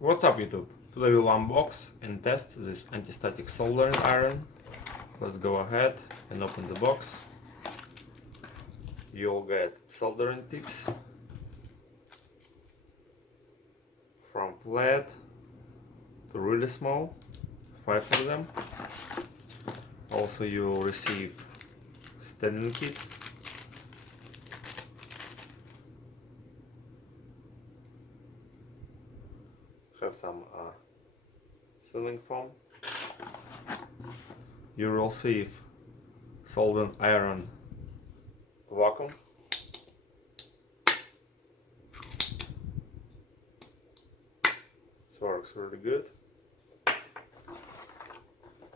What's up, YouTube? Today we'll unbox and test this anti-static soldering iron. Let's go ahead and open the box. You'll get soldering tips from flat to really small, 5 of them. Also you'll receive standing kit, have some sealing foam. You will receive soldering iron vacuum. This works really good.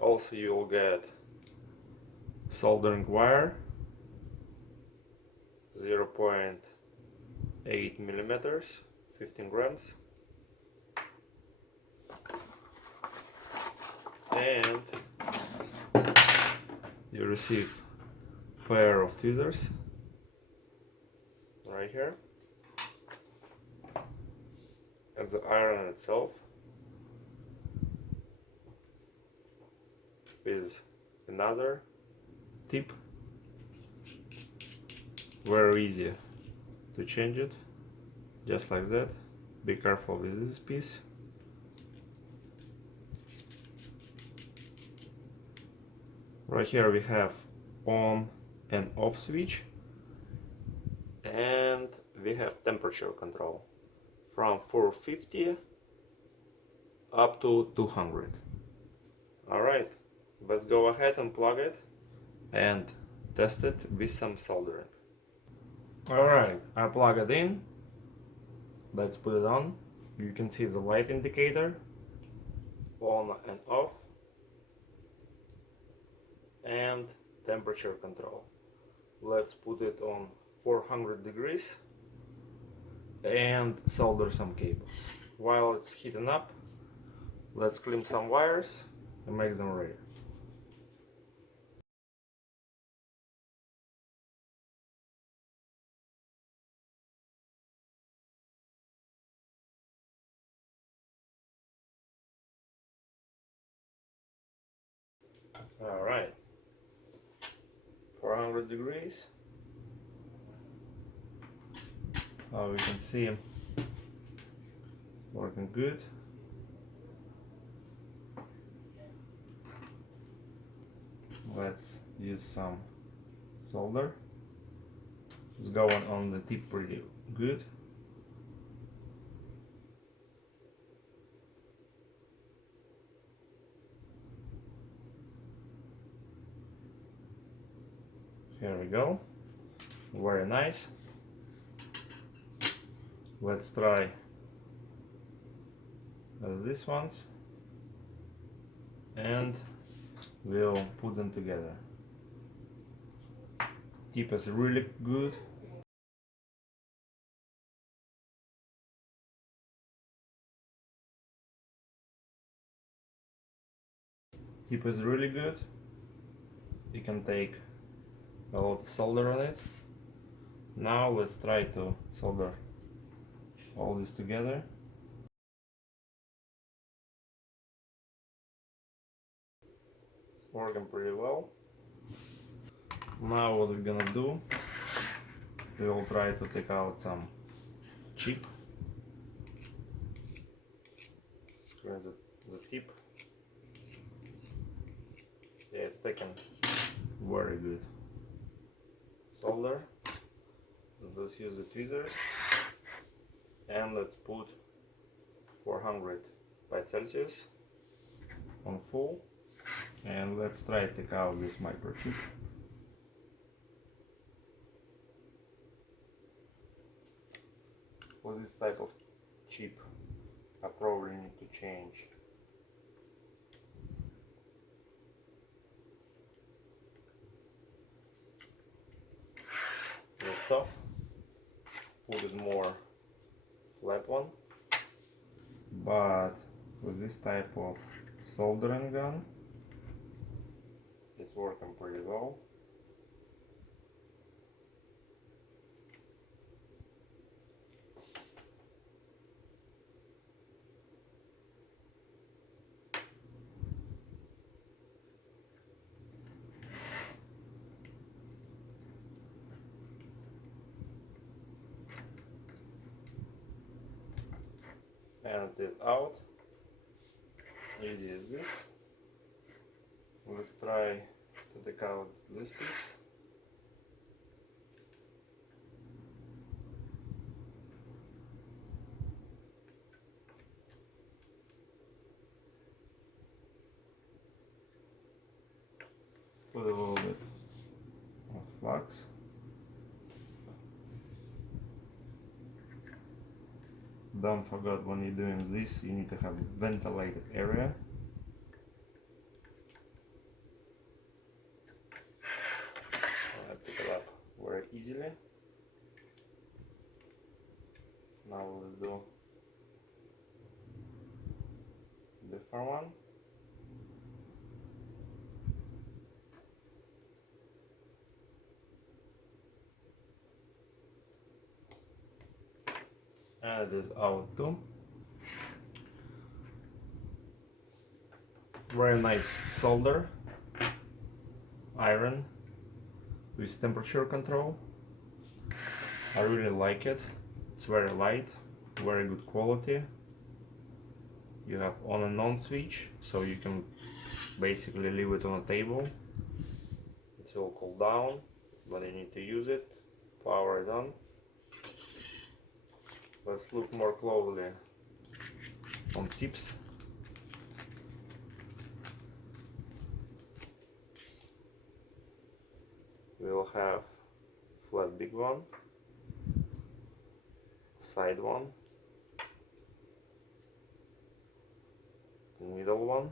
Also you'll get soldering wire 0.8 millimeters, 15 grams. And you receive pair of tweezers right here, and the iron itself is another tip. Very easy to change it, just like that. Be careful with this piece. Right here we have on and off switch, and we have temperature control from 450 up to 200. Alright, let's go ahead and plug it and test it with some soldering. Alright, I plug it in. Let's put it on. You can see the light indicator on and off, and temperature control. Let's put it on 400 degrees and solder some cables. While it's heating up, let's clean some wires and make them ready. Alright, 400 degrees. We can see working good. Let's use some solder. It's going on the tip pretty good. Here we go. Very nice. Let's try these ones and we'll put them together. Tip is really good. Tip is really good. You can take a lot of solder on it. Now let's try to solder all this together. It's working pretty well. Now what we're gonna do, we will try to take out some chip. Screw the tip. Yeah, it's taken very good solder. Let's use the tweezers and let's put 400 by Celsius on full, and let's try to take out this microchip. For this type of chip, I probably need to change the top, put it more flat one, but with this type of soldering gun, it's working pretty well. and it out. Easy as this. Let's try to take out this piece. Put a little bit of flux. Don't forget, when you're doing this, you need to have a ventilated area. I pick it up very easily. Now let's do different one. And it is out too. Very nice solder iron with temperature control. I really like it. It's very light, very good quality. You have on and on switch, so you can basically leave it on a table. It will cool down when you need to use it. Power it on. Let's look more closely on tips. We will have flat big one, side one, middle one,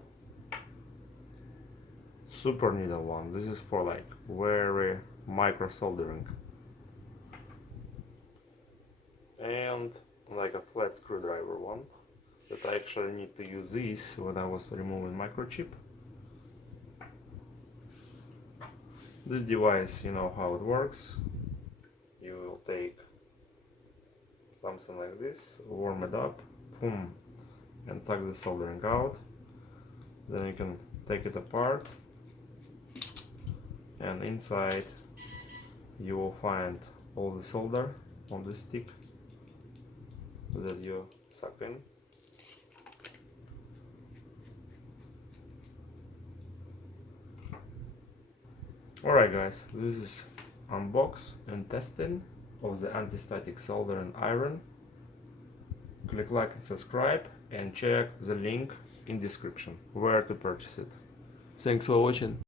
super needle one. This is for like very micro soldering. And like a flat screwdriver one that I actually need to use this when I was removing microchip. This device, you know how it works. You will take something like this, warm it up, boom, and suck the soldering out. Then you can take it apart, and inside you will find all the solder on this stick that you suck in. Alright guys, this is unbox and testing of the anti-static soldering iron. Click like and subscribe, and check the link in description where to purchase it. Thanks for watching.